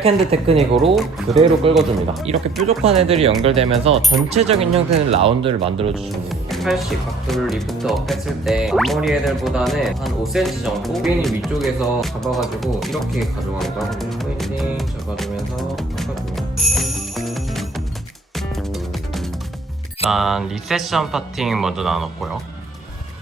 백핸드 테크닉으로 그대로 끌어줍니다. 이렇게 뾰족한 애들이 연결되면서 전체적인 형태는 라운드를 만들어주시면 됩니다. 80 각도를 리프트업 했을 때 앞머리 애들보다는 한 5cm 정도 고객님 위쪽에서 잡아가지고 이렇게 가져가기도 하거든요. 포인팅 잡아주면서 깎아줍니다. 일단 리세션 파팅 먼저 나눴고요.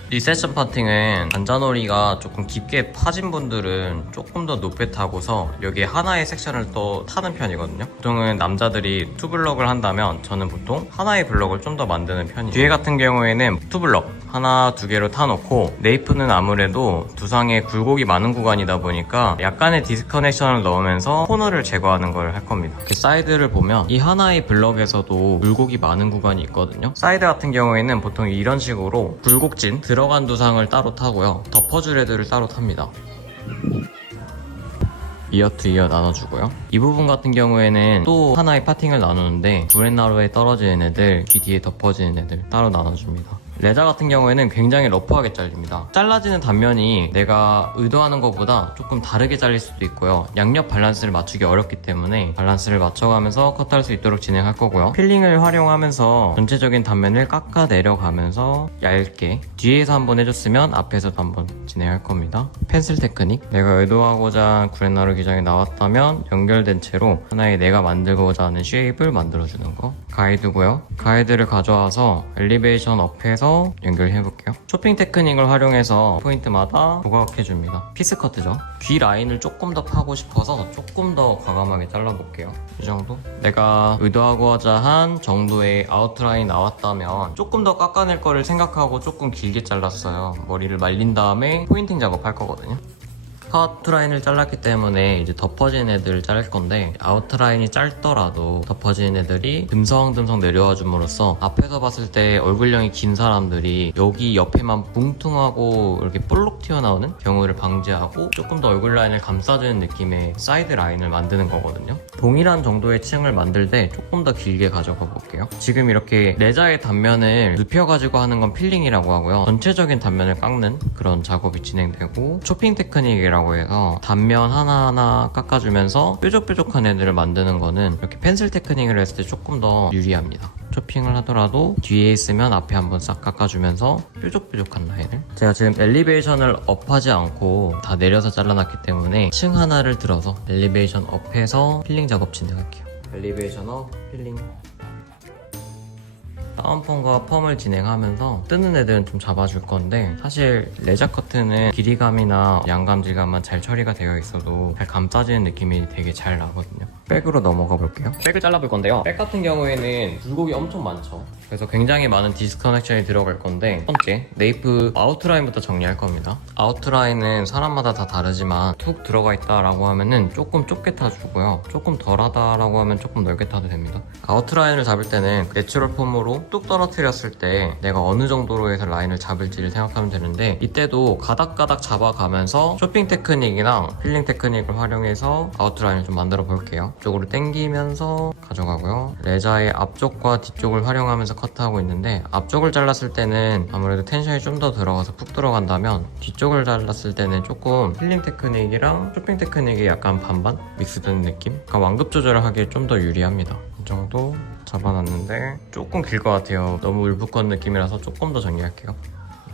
리세션 파팅은 관자놀이가 조금 깊게 파진 분들은 조금 더 높게 타고서 여기에 하나의 섹션을 또 타는 편이거든요. 보통은 남자들이 투블럭을 한다면 저는 보통 하나의 블럭을 좀 더 만드는 편이에요. 뒤에 같은 경우에는 투블럭 하나, 두 개로 타놓고 네이프는 아무래도 두상에 굴곡이 많은 구간이다 보니까 약간의 디스커넥션을 넣으면서 코너를 제거하는 걸 할 겁니다. 이렇게 사이드를 보면 이 하나의 블럭에서도 굴곡이 많은 구간이 있거든요. 사이드 같은 경우에는 보통 이런 식으로 굴곡진 들어간 두상을 따로 타고요. 덮어줄 애들을 따로 탑니다. 이어 투 이어 나눠주고요. 이 부분 같은 경우에는 또 하나의 파팅을 나누는데 브렛나루에 떨어지는 애들, 귀 뒤에 덮어지는 애들 따로 나눠줍니다. 레자 같은 경우에는 굉장히 러프하게 잘립니다. 잘라지는 단면이 내가 의도하는 것보다 조금 다르게 잘릴 수도 있고요. 양옆 밸런스를 맞추기 어렵기 때문에 밸런스를 맞춰가면서 컷할 수 있도록 진행할 거고요. 필링을 활용하면서 전체적인 단면을 깎아 내려가면서 얇게 뒤에서 한번 해줬으면 앞에서도 한번 진행할 겁니다. 펜슬 테크닉, 내가 의도하고자 한 구렛나루 기장이 나왔다면 연결된 채로 하나의 내가 만들고자 하는 쉐입을 만들어주는 거. 가이드고요. 가이드를 가져와서 엘리베이션 업해서 연결해 볼게요. 쇼핑 테크닉을 활용해서 포인트마다 조각해줍니다. 피스 커트죠. 귀 라인을 조금 더 파고 싶어서 조금 더 과감하게 잘라볼게요. 이 정도? 내가 의도하고자 한 정도의 아웃라인이 나왔다면 조금 더 깎아낼 거를 생각하고 조금 길게 잘랐어요. 머리를 말린 다음에 포인팅 작업할 거거든요. 아웃라인을 잘랐기 때문에 이제 덮어진 애들을 자를 건데, 아웃라인이 짧더라도 덮어진 애들이 듬성듬성 내려와 줌으로써 앞에서 봤을 때 얼굴형이 긴 사람들이 여기 옆에만 뭉퉁하고 이렇게 볼록 튀어나오는 경우를 방지하고 조금 더 얼굴 라인을 감싸주는 느낌의 사이드 라인을 만드는 거거든요. 동일한 정도의 층을 만들 때 조금 더 길게 가져가 볼게요. 지금 이렇게 레자의 단면을 눕혀가지고 하는 건 필링이라고 하고요. 전체적인 단면을 깎는 그런 작업이 진행되고, 쇼핑 테크닉이라고 해서 단면 하나하나 깎아주면서 뾰족뾰족한 애들을 만드는 거는 이렇게 펜슬 테크닉을 했을 때 조금 더 유리합니다. 쇼핑을 하더라도 뒤에 있으면 앞에 한번 싹 깎아주면서 뾰족뾰족한 라인을, 제가 지금 엘리베이션을 업하지 않고 다 내려서 잘라놨기 때문에 층 하나를 들어서 엘리베이션 업해서 필링 작업 진행할게요. 엘리베이션 업, 필링. 다운펌과 펌을 진행하면서 뜨는 애들은 좀 잡아줄 건데, 사실 레자 커트는 길이감이나 양감 질감만 잘 처리가 되어 있어도 잘 감싸지는 느낌이 되게 잘 나거든요. 백으로 넘어가 볼게요. 백을 잘라볼 건데요, 백 같은 경우에는 굴곡이 엄청 많죠. 그래서 굉장히 많은 디스커넥션이 들어갈 건데, 첫 번째 네이프 아웃라인부터 정리할 겁니다. 아웃라인은 사람마다 다 다르지만 툭 들어가 있다라고 하면은 조금 좁게 타주고요, 조금 덜하다라고 하면 조금 넓게 타도 됩니다. 아웃라인을 잡을 때는 내추럴 폼으로 뚝 떨어뜨렸을 때 내가 어느 정도로 해서 라인을 잡을지를 생각하면 되는데, 이때도 가닥가닥 잡아가면서 쇼핑 테크닉이랑 필링 테크닉을 활용해서 아웃라인을 좀 만들어 볼게요. 이쪽으로 당기면서 가져가고요. 레자의 앞쪽과 뒤쪽을 활용하면서 커트하고 있는데, 앞쪽을 잘랐을 때는 아무래도 텐션이 좀 더 들어가서 푹 들어간다면, 뒤쪽을 잘랐을 때는 조금 필링 테크닉이랑 쇼핑 테크닉이 약간 반반 믹스되는 느낌? 그러니까 완급 조절을 하기에 좀 더 유리합니다. 이 정도 잡아놨는데 조금 길 것 같아요. 너무 울붓한 느낌이라서 조금 더 정리할게요.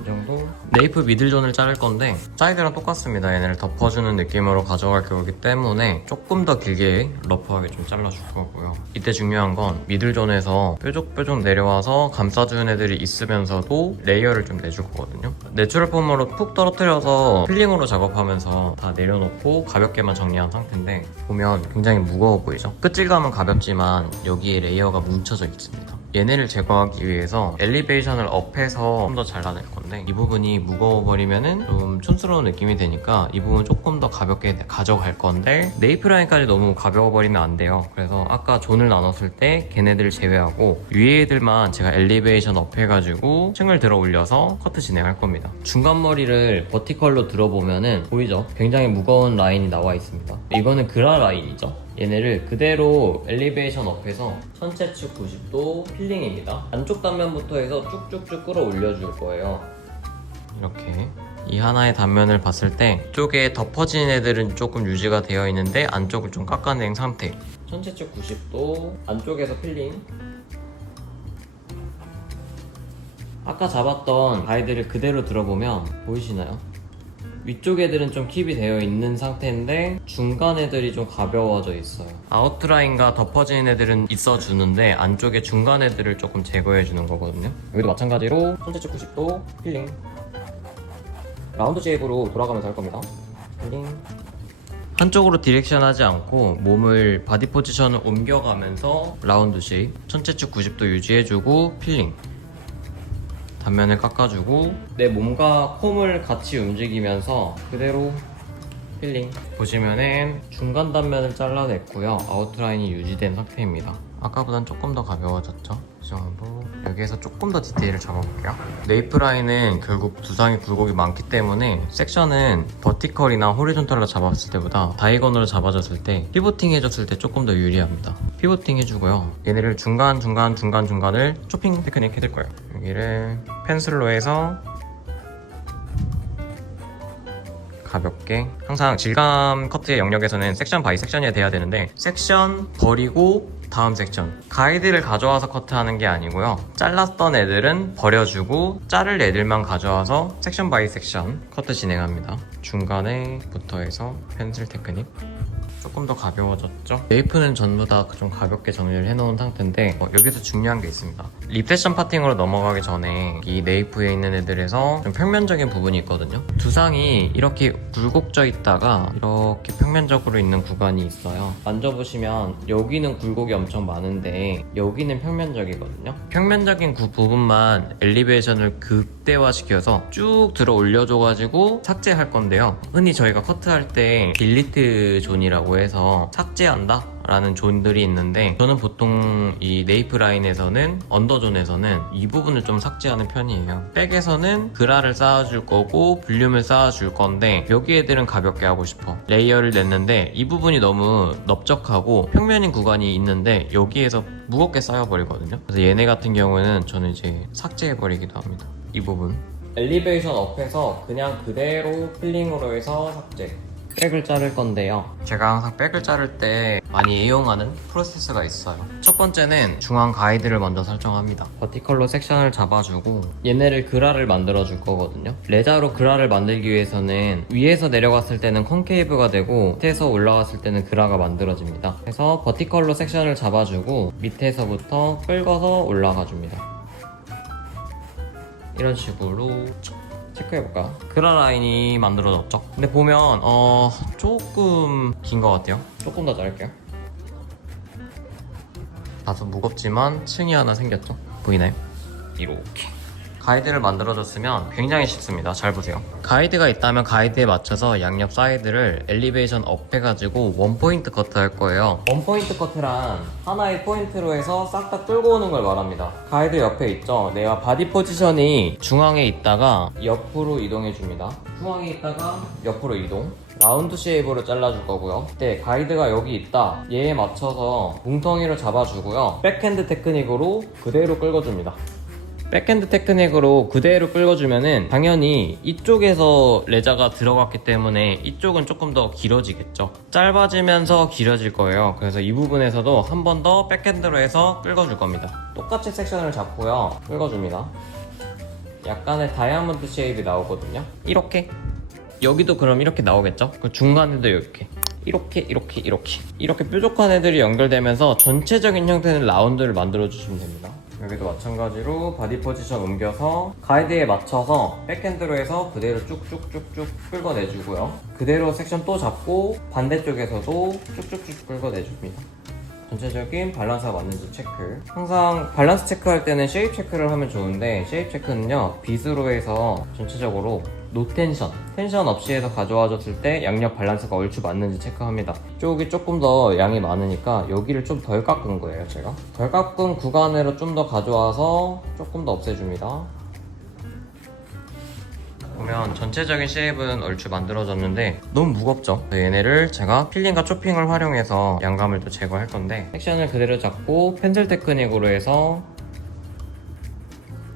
이 정도. 네이프 미들존을 자를 건데 사이드랑 똑같습니다. 얘네를 덮어주는 느낌으로 가져갈 거기 때문에 조금 더 길게 러프하게 좀 잘라줄 거고요. 이때 중요한 건 미들존에서 뾰족뾰족 내려와서 감싸주는 애들이 있으면서도 레이어를 좀 내줄 거거든요. 내추럴 폼으로 푹 떨어뜨려서 필링으로 작업하면서 다 내려놓고 가볍게만 정리한 상태인데, 보면 굉장히 무거워 보이죠? 끝질감은 가볍지만 여기에 레이어가 뭉쳐져 있습니다. 얘네를 제거하기 위해서 엘리베이션을 업해서 좀 더 잘라낼 건데, 이 부분이 무거워버리면은 좀 촌스러운 느낌이 되니까 이 부분 조금 더 가볍게 가져갈 건데, 네이프 라인까지 너무 가벼워버리면 안 돼요. 그래서 아까 존을 나눴을 때 걔네들을 제외하고 위에 애들만 제가 엘리베이션 업해가지고 층을 들어 올려서 커트 진행할 겁니다. 중간 머리를 버티컬로 들어보면은 보이죠? 굉장히 무거운 라인이 나와 있습니다. 이거는 그라 라인이죠. 얘네를 그대로 엘리베이션 업해서 전체 측 90도 필링입니다. 안쪽 단면부터 해서 쭉쭉쭉 끌어올려 줄 거예요. 이렇게 이 하나의 단면을 봤을 때 이쪽에 덮어진 애들은 조금 유지가 되어 있는데 안쪽을 좀 깎아낸 상태. 전체측 90도, 안쪽에서 필링. 아까 잡았던 가이드를 그대로 들어보면 보이시나요? 위쪽 애들은 좀 킵이 되어 있는 상태인데 중간 애들이 좀 가벼워져 있어요. 아웃라인과 덮어진 애들은 있어주는데 안쪽에 중간 애들을 조금 제거해주는 거거든요. 여기도 마찬가지로 전체측 90도 필링, 라운드 쉐입으로 돌아가면서 할 겁니다. 필링. 한쪽으로 디렉션 하지 않고 몸을 바디 포지션을 옮겨가면서 라운드 쉐입, 전체측 90도 유지해주고 필링. 단면을 깎아주고 내 몸과 폼을 같이 움직이면서 그대로 필링. 보시면은 중간 단면을 잘라냈고요. 아웃라인이 유지된 상태입니다. 아까보단 조금 더 가벼워졌죠? 이 정도. 여기에서 조금 더 디테일을 잡아볼게요. 네이프 라인은 결국 두상의 굴곡이 많기 때문에 섹션은 버티컬이나 호리존털로 잡았을 때보다 다이건으로 잡아줬을 때, 피보팅 해줬을 때 조금 더 유리합니다. 피보팅 해주고요. 얘네를 중간을 초핑 테크닉 해줄 거예요. 여기를 펜슬로 해서 가볍게. 항상 질감 커트의 영역에서는 섹션 바이 섹션이 돼야 되는데 섹션 버리고 다음 섹션. 가이드를 가져와서 커트하는 게 아니고요. 잘랐던 애들은 버려주고 자를 애들만 가져와서 섹션 바이 섹션 커트 진행합니다. 중간에부터 해서 펜슬 테크닉. 조금 더 가벼워졌죠? 네이프는 전부 다 좀 가볍게 정리를 해놓은 상태인데 여기서 중요한 게 있습니다. 립 세션 파팅으로 넘어가기 전에 이 네이프에 있는 애들에서 좀 평면적인 부분이 있거든요. 두상이 이렇게 굴곡져 있다가 이렇게 평면적으로 있는 구간이 있어요. 만져보시면 여기는 굴곡이 엄청 많은데 여기는 평면적이거든요. 평면적인 부분만 엘리베이션을 극대화시켜서 쭉 들어 올려줘가지고 삭제할 건데요. 흔히 저희가 커트할 때 딜리트 존이라고 해서 삭제한다 라는 존들이 있는데 저는 보통 이 네이프 라인에서는 언더존에서는 이 부분을 좀 삭제하는 편이에요. 백에서는 그라를 쌓아줄 거고 볼륨을 쌓아줄 건데 여기 애들은 가볍게 하고 싶어. 레이어를 냈는데 이 부분이 너무 넓적하고 평면인 구간이 있는데 여기에서 무겁게 쌓여버리거든요. 그래서 얘네 같은 경우는 저는 이제 삭제해버리기도 합니다. 이 부분 엘리베이션 업해서 그냥 그대로 필링으로 해서 삭제. 백을 자를 건데요. 제가 항상 백을 자를 때 많이 이용하는 프로세스가 있어요. 첫 번째는 중앙 가이드를 먼저 설정합니다. 버티컬로 섹션을 잡아주고 얘네를 그라를 만들어 줄 거거든요. 레자로 그라를 만들기 위해서는 위에서 내려갔을 때는 컨케이브가 되고 밑에서 올라갔을 때는 그라가 만들어집니다. 그래서 버티컬로 섹션을 잡아주고 밑에서부터 끌어서 올라가 줍니다. 이런 식으로 체크해볼까? 그라 라인이 만들어졌죠? 근데 보면 조금 긴 것 같아요. 조금 더 자를게요. 다소 무겁지만 층이 하나 생겼죠? 보이나요? 이렇게 가이드를 만들어줬으면 굉장히 쉽습니다. 잘 보세요. 가이드가 있다면 가이드에 맞춰서 양옆 사이드를 엘리베이션 업 해가지고 원포인트 커트 할 거예요. 원포인트 커트란 하나의 포인트로 해서 싹 다 끌고 오는 걸 말합니다. 가이드 옆에 있죠? 내가 바디 포지션이 중앙에 있다가 옆으로 이동해 줍니다. 중앙에 있다가 옆으로 이동. 라운드 쉐입으로 잘라줄 거고요. 네, 가이드가 여기 있다. 얘에 맞춰서 뭉텅이를 잡아주고요. 백핸드 테크닉으로 그대로 끌어줍니다. 백핸드 테크닉으로 그대로 끌어주면은 당연히 이쪽에서 레자가 들어갔기 때문에 이쪽은 조금 더 길어지겠죠. 짧아지면서 길어질 거예요. 그래서 이 부분에서도 한 번 더 백핸드로 해서 끌어줄 겁니다. 똑같이 섹션을 잡고요. 끌어줍니다. 약간의 다이아몬드 쉐입이 나오거든요. 이렇게. 여기도 그럼 이렇게 나오겠죠? 그 중간에도 이렇게 뾰족한 애들이 연결되면서 전체적인 형태는 라운드를 만들어 주시면 됩니다. 여기도 마찬가지로 바디 포지션 옮겨서 가이드에 맞춰서 백핸드로 해서 그대로 쭉쭉쭉쭉 끌어내주고요. 그대로 섹션 또 잡고 반대쪽에서도 쭉쭉쭉 끌어내줍니다. 전체적인 밸런스가 맞는지 체크. 항상 밸런스 체크할 때는 쉐입 체크를 하면 좋은데 쉐입 체크는요, 빗으로 해서 전체적으로 노 텐션, 텐션 없이 해서 가져와줬을 때 양옆 밸런스가 얼추 맞는지 체크합니다. 쪽이 조금 더 양이 많으니까 여기를 좀 덜 깎은 거예요. 제가 덜 깎은 구간으로 좀 더 가져와서 조금 더 없애줍니다. 보면 전체적인 쉐입은 얼추 만들어졌는데 너무 무겁죠? 얘네를 제가 필링과 초핑을 활용해서 양감을 또 제거할 건데 섹션을 그대로 잡고 펜슬 테크닉으로 해서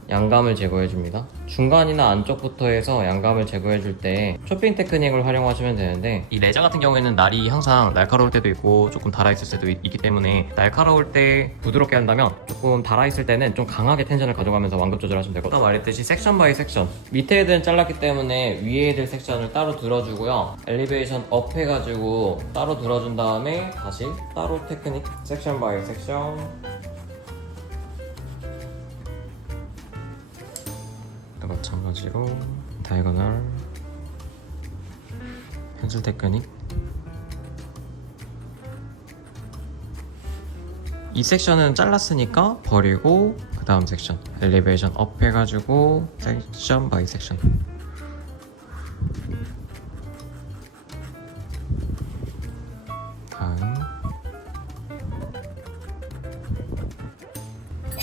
양감을 제거해줍니다. 중간이나 안쪽부터 해서 양감을 제거해줄 때 초핑 테크닉을 활용하시면 되는데, 이 레자 같은 경우에는 날이 항상 날카로울 때도 있고 조금 달아있을 때도 있기 때문에 날카로울 때 부드럽게 한다면 조금 달아있을 때는 좀 강하게 텐션을 가져가면서 완급 조절하시면 되고, 아까 말했듯이 섹션 바이 섹션, 밑에 애들은 잘랐기 때문에 위에 애들 섹션을 따로 들어주고요, 엘리베이션 업 해가지고 따로 들어준 다음에 다시 따로 테크닉 섹션 바이 섹션, 또 마찬가지로 다이거널 펜슬 테크닉. 이 섹션은 잘랐으니까 버리고 그 다음 섹션 엘리베이션 업 해가지고 섹션 바이 섹션. 다음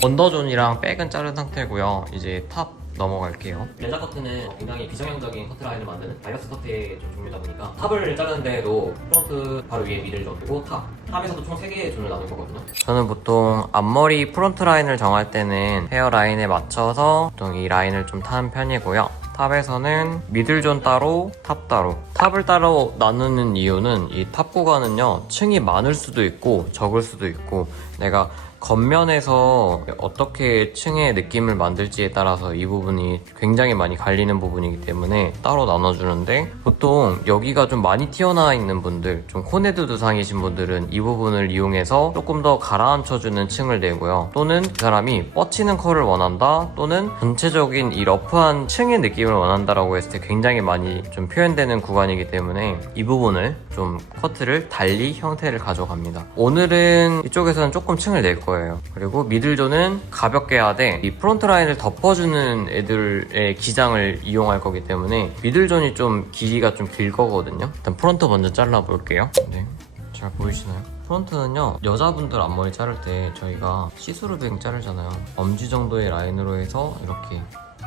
언더존이랑 백은 자른 상태고요. 이제 탑 넘어갈게요. 레자 커트는 굉장히 비정형적인 커트 라인을 만드는 다이어스 커트의 좀 종류다 보니까 탑을 자르는데도 프론트 바로 위에 미들 존 그리고 탑에서도 총 3개의 존을 나눌 거거든요. 저는 보통 앞머리 프론트 라인을 정할 때는 헤어 라인에 맞춰서 보통 이 라인을 좀 타는 편이고요. 탑에서는 미들존 따로, 탑 따로. 탑을 따로 나누는 이유는 이 탑 구간은요, 층이 많을 수도 있고 적을 수도 있고, 내가 겉면에서 어떻게 층의 느낌을 만들지에 따라서 이 부분이 굉장히 많이 갈리는 부분이기 때문에 따로 나눠주는데, 보통 여기가 좀 많이 튀어나와 있는 분들, 좀 코네드 두상이신 분들은 이 부분을 이용해서 조금 더 가라앉혀주는 층을 내고요, 또는 그 사람이 뻗치는 컬을 원한다, 또는 전체적인 이 러프한 층의 느낌을 원한다라고 했을 때 굉장히 많이 좀 표현되는 구간이기 때문에 이 부분을 좀 커트를 달리 형태를 가져갑니다. 오늘은 이쪽에서는 조금 층을 낼 거예요. 그리고 미들존은 가볍게 하되 이 프론트 라인을 덮어주는 애들의 기장을 이용할 거기 때문에 미들존이 좀 길이가 좀 길 거거든요. 일단 프론트 먼저 잘라 볼게요. 네, 잘 보이시나요? 프론트는요, 여자분들 앞머리 자를 때 저희가 시스루뱅 자르잖아요. 엄지 정도의 라인으로 해서 이렇게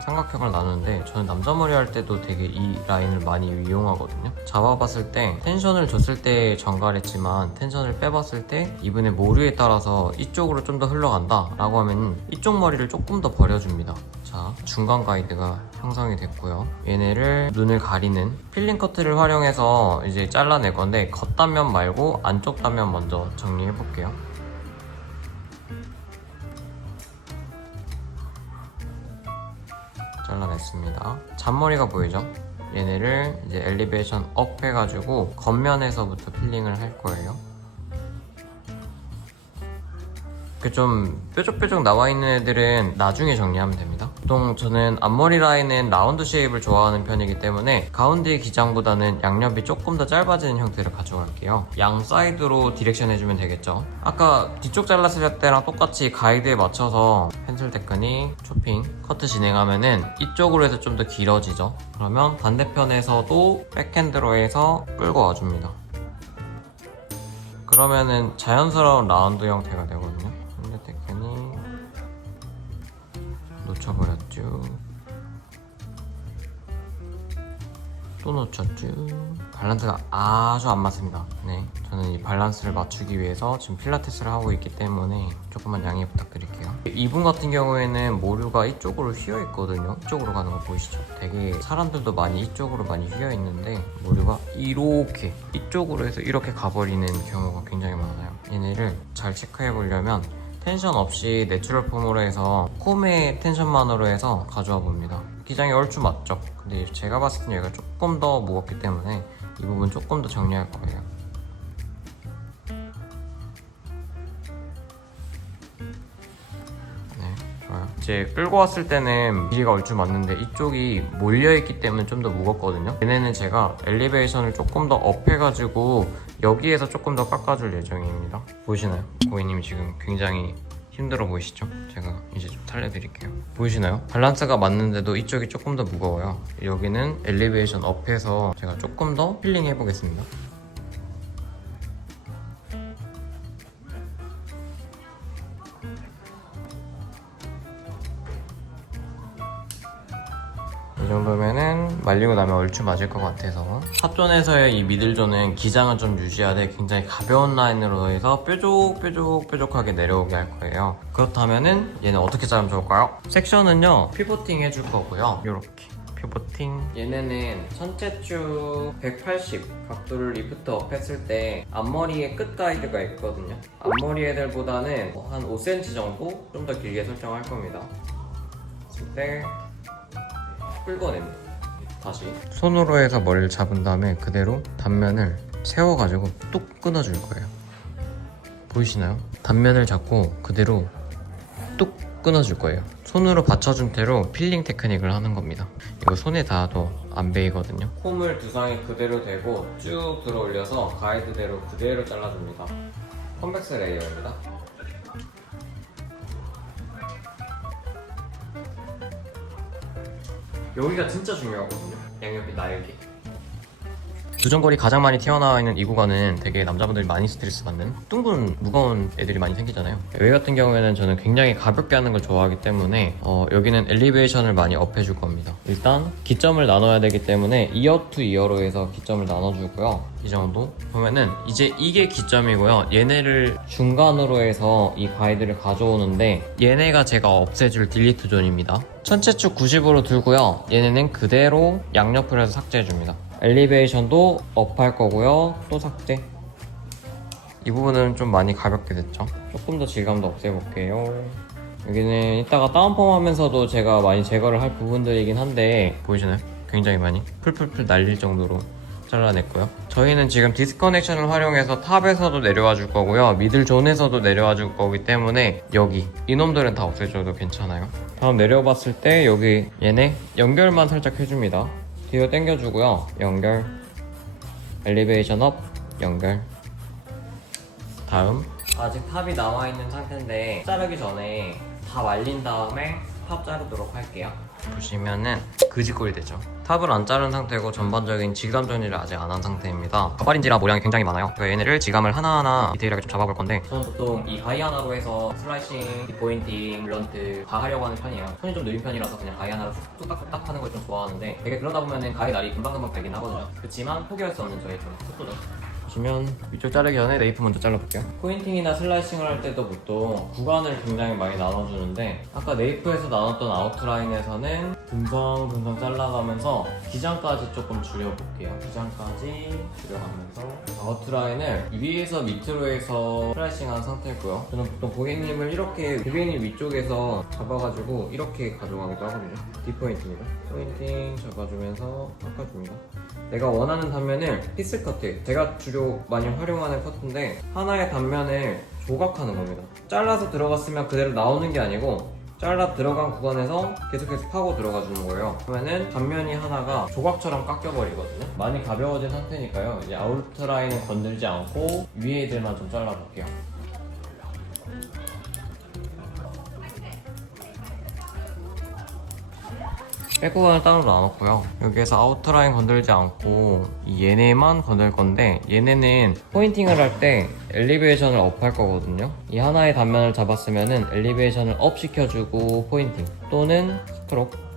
삼각형을 나누는데, 저는 남자 머리 할 때도 되게 이 라인을 많이 이용하거든요. 잡아봤을 때 텐션을 줬을 때 정갈했지만 텐션을 빼봤을 때 이분의 모류에 따라서 이쪽으로 좀 더 흘러간다 라고 하면 이쪽 머리를 조금 더 버려줍니다. 자, 중간 가이드가 형성이 됐고요. 얘네를 눈을 가리는 필링 커트를 활용해서 이제 잘라낼 건데, 겉단면 말고 안쪽 단면 먼저 정리해 볼게요. 잘라냈습니다. 잔머리가 보이죠? 얘네를 이제 엘리베이션 업 해가지고 겉면에서부터 필링을 할 거예요. 이렇게 좀 뾰족뾰족 나와 있는 애들은 나중에 정리하면 됩니다. 보통 저는 앞머리 라인은 라운드 쉐입을 좋아하는 편이기 때문에 가운데의 기장보다는 양옆이 조금 더 짧아지는 형태를 가져갈게요. 양 사이드로 디렉션 해주면 되겠죠. 아까 뒤쪽 잘랐을 때랑 똑같이 가이드에 맞춰서 펜슬 테크닉, 초핑, 커트 진행하면은 이쪽으로 해서 좀 더 길어지죠. 그러면 반대편에서도 백핸드로 해서 끌고 와줍니다. 그러면은 자연스러운 라운드 형태가 되거든요. 펜슬 테크닉 놓쳐버렸죠. 또 놓쳤죠. 밸런스가 아주 안 맞습니다. 네, 저는 이 밸런스를 맞추기 위해서 지금 필라테스를 하고 있기 때문에 조금만 양해 부탁드릴게요. 이분 같은 경우에는 모류가 이쪽으로 휘어 있거든요. 이쪽으로 가는 거 보이시죠? 되게 사람들도 많이 이쪽으로 많이 휘어 있는데 모류가 이렇게 이쪽으로 해서 이렇게 가버리는 경우가 굉장히 많아요. 얘네를 잘 체크해 보려면 텐션 없이 내추럴 폼으로 해서 콤의 텐션만으로 해서 가져와 봅니다. 기장이 얼추 맞죠? 근데 제가 봤을 때 얘가 조금 더 무겁기 때문에 이 부분 조금 더 정리할 거예요. 네, 좋아요. 이제 끌고 왔을 때는 길이가 얼추 맞는데 이쪽이 몰려있기 때문에 좀 더 무겁거든요. 얘네는 제가 엘리베이션을 조금 더 업해가지고 여기에서 조금 더 깎아줄 예정입니다. 보이시나요? 고객님이 지금 굉장히 힘들어 보이시죠? 제가 이제 좀 살려드릴게요. 보이시나요? 밸런스가 맞는데도 이쪽이 조금 더 무거워요. 여기는 엘리베이션 업해서 제가 조금 더 필링 해보겠습니다. 이 정도면은 말리고 나면 얼추 맞을 것 같아서 탑존에서의 이 미들존은 기장을 좀 유지하되 굉장히 가벼운 라인으로 해서 뾰족하게 내려오게 할 거예요. 그렇다면은 얘는 어떻게 자르면 좋을까요? 섹션은요 피보팅 해줄 거고요. 이렇게 피보팅. 얘네는 전체 쭉 180 각도를 리프트업 했을 때 앞머리에 끝 가이드가 있거든요. 앞머리 애들보다는 한 5cm 정도 좀 더 길게 설정할 겁니다. 했을 때 끌어냅니다. 다시 손으로 해서 머리를 잡은 다음에 그대로 단면을 세워가지고 뚝 끊어줄 거예요. 보이시나요? 단면을 잡고 그대로 뚝 끊어줄 거예요. 손으로 받쳐준 채로 필링 테크닉을 하는 겁니다. 이거 손에 닿아도 안 베이거든요. 콤을 두상에 그대로 대고 쭉 들어 올려서 가이드대로 그대로 잘라줍니다. 컨벡스 레이어입니다. 여기가 진짜 중요하거든요. 양옆이 날개. 두정골이 가장 많이 튀어나와 있는 이 구간은 되게 남자분들이 많이 스트레스 받는 둥근 무거운 애들이 많이 생기잖아요. 여기 같은 경우에는 저는 굉장히 가볍게 하는 걸 좋아하기 때문에 여기는 엘리베이션을 많이 업해줄 겁니다. 일단 기점을 나눠야 되기 때문에 이어 투 이어로 해서 기점을 나눠주고요. 이 정도 보면은 이제 이게 기점이고요. 얘네를 중간으로 해서 이 가이드를 가져오는데 얘네가 제가 없애줄 딜리트 존입니다. 전체 축 90으로 들고요. 얘네는 그대로 양옆으로 해서 삭제해줍니다. 엘리베이션도 업할 거고요. 또 삭제. 이 부분은 좀 많이 가볍게 됐죠. 조금 더 질감도 없애볼게요. 여기는 이따가 다운펌 하면서도 제가 많이 제거를 할 부분들이긴 한데 보이시나요? 굉장히 많이 풀풀풀 날릴 정도로 잘라냈고요. 저희는 지금 디스커넥션을 활용해서 탑에서도 내려와 줄 거고요. 미들존에서도 내려와 줄 거기 때문에 여기 이놈들은 다 없애줘도 괜찮아요. 다음 내려봤을 때 여기 얘네 연결만 살짝 해줍니다. 뒤로 당겨주고요. 연결, 엘리베이션 업, 연결. 다음 아직 탑이 남아있는 상태인데 자르기 전에 다 말린 다음에 탑 자르도록 할게요. 보시면은 그지꼴이 되죠. 탑을 안 자른 상태고 전반적인 질감 정리를 아직 안 한 상태입니다. 가발인지라 모양이 굉장히 많아요. 그래서 얘네를 질감을 하나하나 디테일하게 좀 잡아볼 건데 저는 보통 이 가위 하나로 해서 슬라이싱, 뒷포인팅, 블런트 다 하려고 하는 편이에요. 손이 좀 느린 편이라서 그냥 가위 하나로 뚝딱뚝딱 하는 걸 좀 좋아하는데 되게 그러다 보면은 가위 날이 금방금방 배긴 하거든요. 그렇지만 포기할 수 없는 저의 좀 속도죠. 보시면 위쪽 자르기 전에 네이프 먼저 잘라볼게요. 포인팅이나 슬라이싱을 할 때도 보통 구간을 굉장히 많이 나눠주는데 아까 네이프에서 나눴던 아웃라인에서는 듬성듬성 잘라가면서 기장까지 조금 줄여볼게요. 기장까지 줄여가면서 아웃라인을 위에서 밑으로 해서 슬라이싱한 상태고요. 저는 보통 고객님을 이렇게 고객님 위쪽에서 잡아가지고 이렇게 가져가기도 하거든요. 뒷포인팅이다. 포인팅 잡아주면서 깎아줍니다. 내가 원하는 단면을 피스 커트, 제가 주로 많이 활용하는 커트인데 하나의 단면을 조각하는 겁니다. 잘라서 들어갔으면 그대로 나오는 게 아니고 잘라 들어간 구간에서 계속해서 파고 들어가 주는 거예요. 그러면은 단면이 하나가 조각처럼 깎여버리거든요. 많이 가벼워진 상태니까요. 이제 아웃라인을 건들지 않고 위에 애들만 좀 잘라볼게요. 백구간을 따로 나눴고요. 여기에서 아웃라인 건들지 않고 이 얘네만 건들 건데 얘네는 포인팅을 할 때 엘리베이션을 업 할 거거든요. 이 하나의 단면을 잡았으면은 엘리베이션을 업 시켜주고 포인팅 또는 스트로크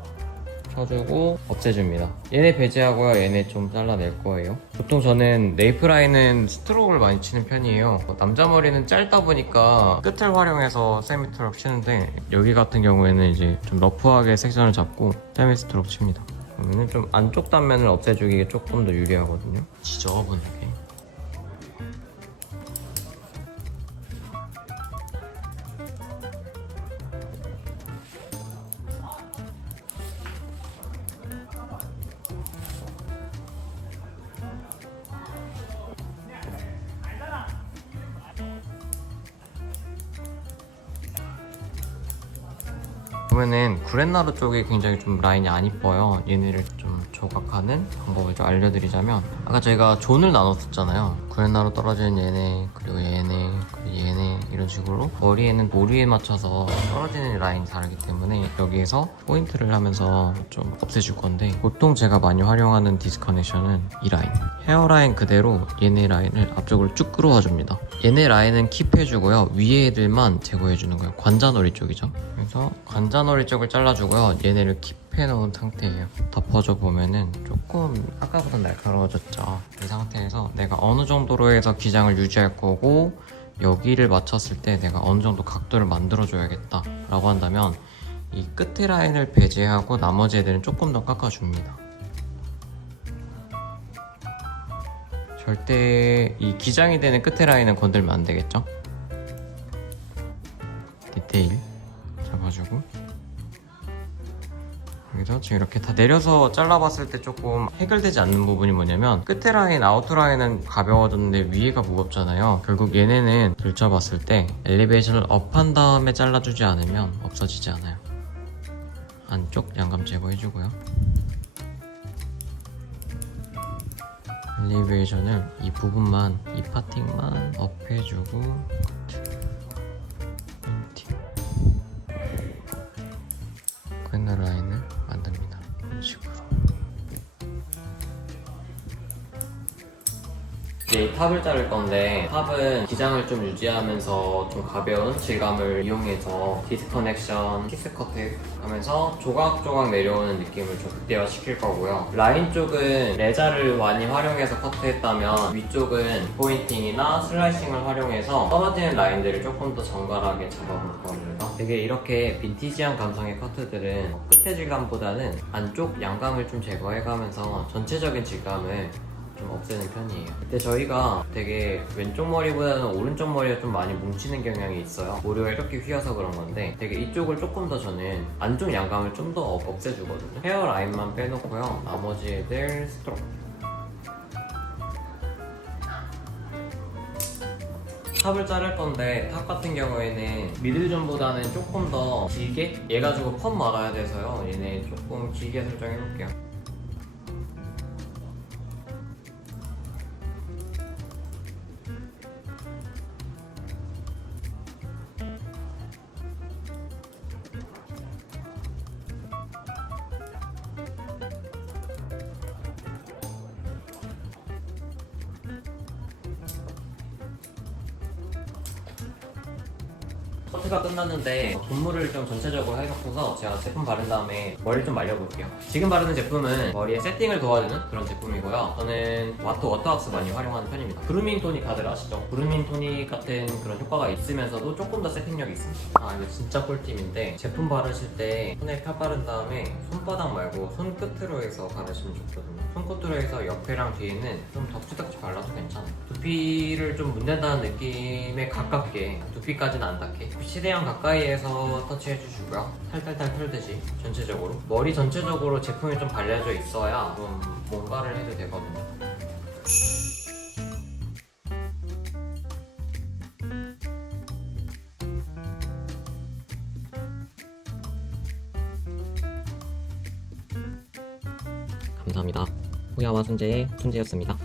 쳐주고 없애줍니다. 얘네 배제하고요. 얘네 좀 잘라낼 거예요. 보통 저는 네이프 라인은 스트로크를 많이 치는 편이에요. 남자 머리는 짧다 보니까 끝을 활용해서 세미 스트로크 치는데 여기 같은 경우에는 이제 좀 러프하게 섹션을 잡고 세미 스트로크 칩니다. 그러면 좀 안쪽 단면을 없애주기에 조금 더 유리하거든요. 지저분하게. 보면은 구렛나루 쪽이 굉장히 좀 라인이 안 이뻐요. 얘네를 좀 조각하는 방법을 좀 알려드리자면 아까 저희가 존을 나눴었잖아요. 구렛나루 떨어지는 얘네, 그리고 얘네, 그리고 얘네 이런 식으로 머리에는 머리에 맞춰서 떨어지는 라인이 다르기 때문에 여기에서 포인트를 하면서 좀 없애줄 건데, 보통 제가 많이 활용하는 디스커넥션은 이 라인, 헤어라인 그대로 얘네 라인을 앞쪽으로 쭉 끌어와 줍니다. 얘네 라인은 킵해주고요, 위에 애들만 제거해주는 거예요. 관자놀이 쪽이죠. 그래서 관자놀이 쪽을 잘라주고요, 얘네를 킵해놓은 상태예요. 덮어줘 보면은 조금 아까보다 날카로워졌죠. 이 상태에서 내가 어느 정도로 해서 기장을 유지할 거고 여기를 맞췄을 때 내가 어느 정도 각도를 만들어 줘야겠다 라고 한다면 이 끝에 라인을 배제하고 나머지 애들은 조금 더 깎아줍니다. 절대 이 기장이 되는 끝에 라인은 건들면 안 되겠죠? 디테일 잡아주고, 여기서 지금 이렇게 다 내려서 잘라봤을 때 조금 해결되지 않는 부분이 뭐냐면, 끝에 라인, 아우터 라인은 가벼워졌는데 위에가 무겁잖아요. 결국 얘네는 들쳐봤을 때 엘리베이션을 업한 다음에 잘라주지 않으면 없어지지 않아요. 안쪽 양감 제거해주고요, 엘리베이션을 이 부분만, 이 파팅만 업해주고 끝 라인을 만듭니다. 이런 식으로. 이제 이 탑을 자를 건데, 탑은 기장을 좀 유지하면서 좀 가벼운 질감을 이용해서 디스커넥션, 키스커트 하면서 조각조각 내려오는 느낌을 좀 극대화시킬 거고요. 라인 쪽은 레자를 많이 활용해서 커트했다면, 위쪽은 포인팅이나 슬라이싱을 활용해서 떨어지는 라인들을 조금 더 정갈하게 잡아볼 겁니다. 되게 이렇게 빈티지한 감성의 커트들은 끝의 질감보다는 안쪽 양감을 좀 제거해가면서 전체적인 질감을 좀 없애는 편이에요. 근데 저희가 되게 왼쪽 머리보다는 오른쪽 머리가 좀 많이 뭉치는 경향이 있어요. 머리가 이렇게 휘어서 그런 건데, 되게 이쪽을 조금 더 저는 안쪽 양감을 좀 더 없애주거든요. 헤어 라인만 빼놓고요, 나머지 애들 스트로크. 탑을 자를 건데, 탑 같은 경우에는 미들존보다는 조금 더 길게, 얘 가지고 펌 말아야 돼서요, 얘네 조금 길게 설정해 놓을게요. 커트가 끝났는데 분무를 좀 전체적으로 해놓고서 제가 제품 바른 다음에 머리를 좀 말려볼게요. 지금 바르는 제품은 머리에 세팅을 도와주는 그런 제품이고요. 저는 워터왁스 많이 활용하는 편입니다. 그루밍 토닉 다들 아시죠? 그루밍 토닉 같은 그런 효과가 있으면서도 조금 더 세팅력이 있습니다. 이거 진짜 꿀팁인데, 제품 바르실 때 손에 펴 바른 다음에 손바닥 말고 손끝으로 해서 바르시면 좋거든요. 손끝으로 해서 옆에랑 뒤에는 좀 덕지덕지 발라도 괜찮아요. 두피를 좀 문댄다는 느낌에 가깝게, 두피까지는 안 닿게 시대양 가까이에서 터치해주시고요. 탈탈탈 털듯이 전체적으로, 머리 전체적으로 제품이 좀 발려져 있어야 좀 뭔가를 해도 되거든요. 감사합니다. 호야와 순재의 순재였습니다.